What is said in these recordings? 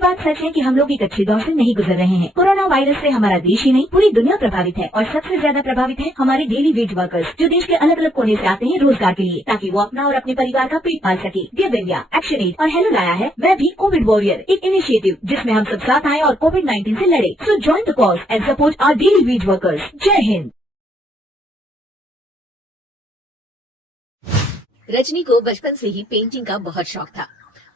बात सच है कि हम लोग एक अच्छे दौर से नहीं गुजर रहे हैं। कोरोना वायरस से हमारा देश ही नहीं पूरी दुनिया प्रभावित है और सबसे ज्यादा प्रभावित है हमारे डेली वेज वर्कर्स, जो देश के अलग अलग कोने से आते हैं रोजगार के लिए, ताकि वो अपना और अपने परिवार का पेट पाल सके। गिव इंडिया, एक्शन एड और हेलो लाया है मैं भी कोविड वॉरियर, एक इनिशिएटिव जिसमें हम सब साथ आए और कोविड-19 से लड़े। So join the cause and support our daily wage workers. Jai Hind. Rajni को बचपन से ही पेंटिंग का बहुत शौक था।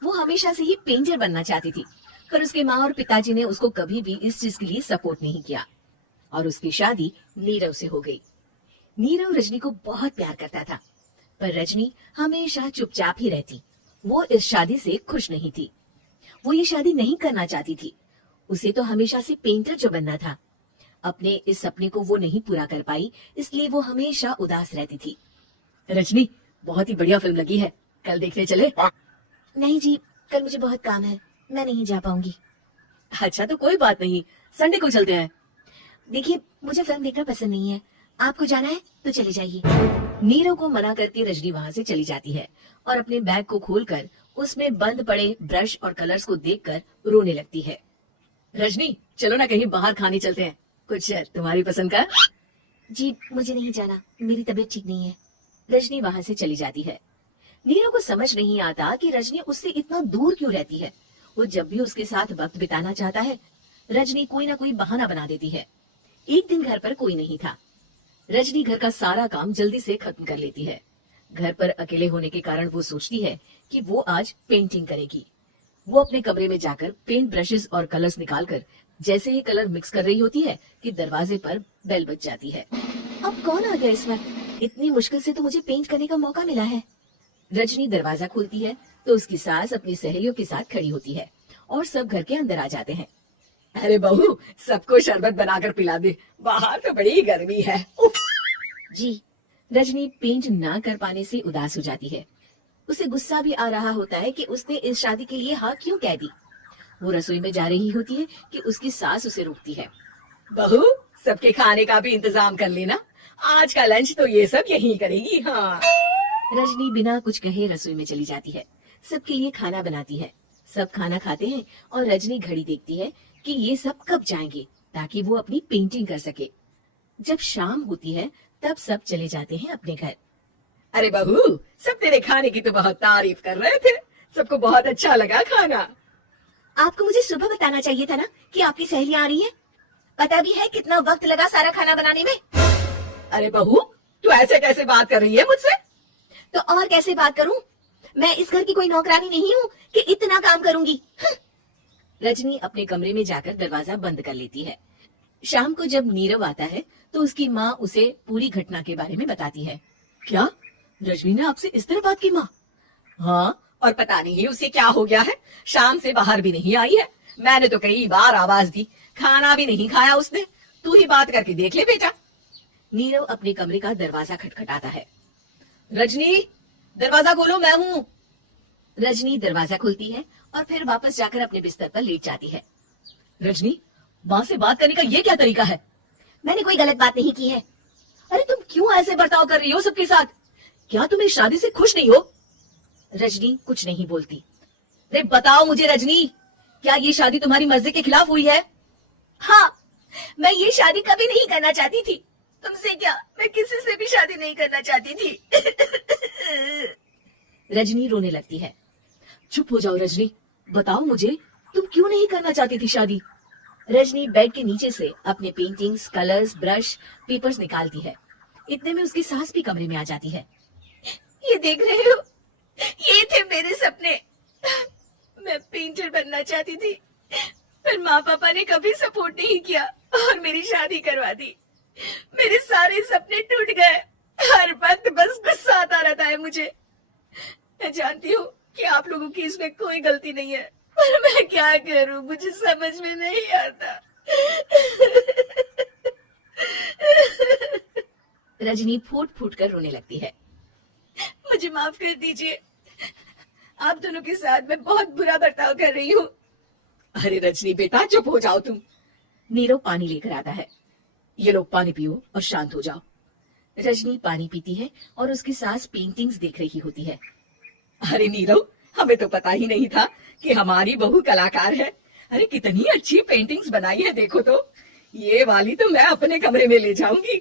वो हमेशा से ही पेंटर बनना चाहती थी, पर उसके माँ और पिताजी ने उसको कभी भी इस चीज के लिए सपोर्ट नहीं किया और उसकी शादी नीरव से हो गई। नीरव रजनी को बहुत प्यार करता था, पर रजनी हमेशा चुपचाप ही रहती। वो इस शादी से खुश नहीं थी। वो ये शादी नहीं करना चाहती थी। उसे तो हमेशा से पेंटर जो बनना था। अपने इस सपने को वो नहीं पूरा कर पाई, इसलिए वो हमेशा उदास रहती थी। रजनी, बहुत ही बढ़िया फिल्म लगी है, कल देखने चले? नहीं जी, कल मुझे बहुत काम है, मैं नहीं जा पाऊंगी। अच्छा तो कोई बात नहीं, संडे को चलते हैं। देखिए, मुझे फिल्म देखना पसंद नहीं है, आपको जाना है तो चले जाइए। नीरव को मना करके रजनी वहाँ से चली जाती है और अपने बैग को खोलकर उसमें बंद पड़े ब्रश और कलर्स को देखकर रोने लगती है। रजनी, चलो ना कहीं बाहर खाने चलते हैं, कुछ तुम्हारी पसंद का। जी मुझे नहीं जाना, मेरी तबीयत ठीक नहीं है। रजनी वहाँ से चली जाती है। नीरव को समझ नहीं आता कि रजनी उससे इतना दूर क्यों रहती है। वो जब भी उसके साथ वक्त बिताना चाहता है, रजनी कोई ना कोई बहाना बना देती है। एक दिन घर पर कोई नहीं था। रजनी घर का सारा काम जल्दी से खत्म कर लेती है। घर पर अकेले होने के कारण वो सोचती है कि वो आज पेंटिंग करेगी। वो अपने कमरे में जाकर पेंट ब्रशेस और कलर्स निकालकर जैसे ही कलर मिक्स कर रही होती है कि दरवाजे पर बेल बज जाती है। अब कौन आ गया इस वक्त? इतनी मुश्किल से तो मुझे पेंट करने का मौका मिला है। रजनी दरवाजा खोलती है तो उसकी सास अपनी सहेलियों के साथ खड़ी होती है और सब घर के अंदर आ जाते हैं। अरे बहू, सबको शरबत बनाकर पिला दे, बाहर तो बड़ी गर्मी है। जी। रजनी पेंट ना कर पाने से उदास हो जाती है। उसे गुस्सा भी आ रहा होता है कि उसने इस शादी के लिए हाँ क्यों कह दी। वो रसोई में जा रही होती है कि उसकी सास उसे रोकती है। बहू, सबके खाने का भी इंतजाम कर लेना, आज का लंच तो ये सब यही करेगी। हाँ। रजनी बिना कुछ कहे रसोई में चली जाती है, सबके लिए खाना बनाती है। सब खाना खाते हैं और रजनी घड़ी देखती है कि ये सब कब जाएंगे ताकि वो अपनी पेंटिंग कर सके। जब शाम होती है तब सब चले जाते हैं अपने घर। अरे बहू, सब तेरे खाने की तो बहुत तारीफ कर रहे थे, सबको बहुत अच्छा लगा खाना। आपको मुझे सुबह बताना चाहिए था ना कि आपकी सहेलियां आ रही हैं। पता भी है कितना वक्त लगा सारा खाना बनाने में। अरे बहू, तू ऐसे कैसे बात कर रही है मुझसे? तो और कैसे बात करूं? मैं इस घर की कोई नौकरानी नहीं हूँ कि इतना काम करूंगी। रजनी अपने कमरे में जाकर दरवाजा बंद कर लेती है। शाम को जब नीरव आता है तो उसकी माँ उसे पूरी घटना के बारे में बताती है। क्या रजनी ने आपसे इस तरह बात की माँ? हाँ, और पता नहीं उसे क्या हो गया है, शाम से बाहर भी नहीं आई है। मैंने तो कई बार आवाज दी, खाना भी नहीं खाया उसने। तू ही बात करके देख ले बेटा। नीरव अपने कमरे का दरवाजा खटखटाता है। रजनी, दरवाजा खोलो, मैं हूँ। रजनी दरवाजा खोलती है और फिर वापस जाकर अपने बिस्तर पर लेट जाती है। रजनी, माँ से बात करने का ये क्या तरीका है? मैंने कोई गलत बात नहीं की है। अरे तुम क्यों ऐसे बर्ताव कर रही हो सबके साथ? क्या तुम इस शादी से खुश नहीं हो? रजनी कुछ नहीं बोलती। अरे बताओ मुझे रजनी, क्या ये शादी तुम्हारी मर्जी के खिलाफ हुई है? हाँ, मैं ये शादी कभी नहीं करना चाहती थी। तुमसे क्या, मैं किसी से भी शादी नहीं करना चाहती थी। रजनी रोने लगती है। चुप हो जाओ रजनी, बताओ मुझे, तुम क्यों नहीं करना चाहती थी शादी? रजनी बेड के नीचे से अपने पेंटिंग्स, कलर्स, ब्रश, पेपर्स निकालती है। इतने में उसकी सास भी कमरे में आ जाती है। ये देख रहे हो, ये थे मेरे सपने। मैं पेंटर बनना चाहती थी, पर माँ पापा ने कभी सपोर्ट नहीं किया और मेरी शादी करवा दी। मेरे सारे सपने टूट गए। हर वक्त बस गुस्सा आता रहता है मुझे। मैं जानती हूँ कि आप लोगों की इसमें कोई गलती नहीं है, पर मैं क्या करूँ, मुझे समझ में नहीं आता। रजनी फूट फूट कर रोने लगती है। मुझे माफ कर दीजिए, आप दोनों के साथ मैं बहुत बुरा बर्ताव कर रही हूँ। अरे रजनी बेटा, चुप हो जाओ तुम। नीरव पानी लेकर आता है। ये लो पानी पियो और शांत हो जाओ। रजनी पानी पीती है और उसकी सास पेंटिंग्स देख रही होती है। अरे नीरव, हमें तो पता ही नहीं था कि हमारी बहू कलाकार है। अरे कितनी अच्छी पेंटिंग्स बनाई है देखो तो। ये वाली तो मैं अपने कमरे में ले जाऊंगी।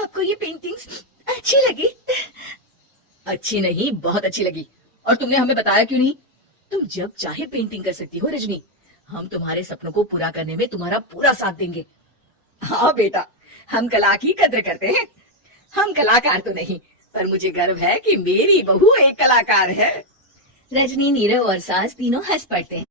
आपको ये पेंटिंग्स अच्छी लगी? अच्छी नहीं, बहुत अच्छी लगी। और तुमने हमें बताया क्यों नहीं? तुम जब चाहे पेंटिंग कर सकती हो रजनी। हम तुम्हारे सपनों को पूरा करने में तुम्हारा पूरा साथ देंगे। हाँ बेटा, हम कला की कद्र करते हैं। हम कलाकार तो नहीं, पर मुझे गर्व है कि मेरी बहू एक कलाकार है। रजनी, नीरव और सास तीनों हंस पड़ते हैं।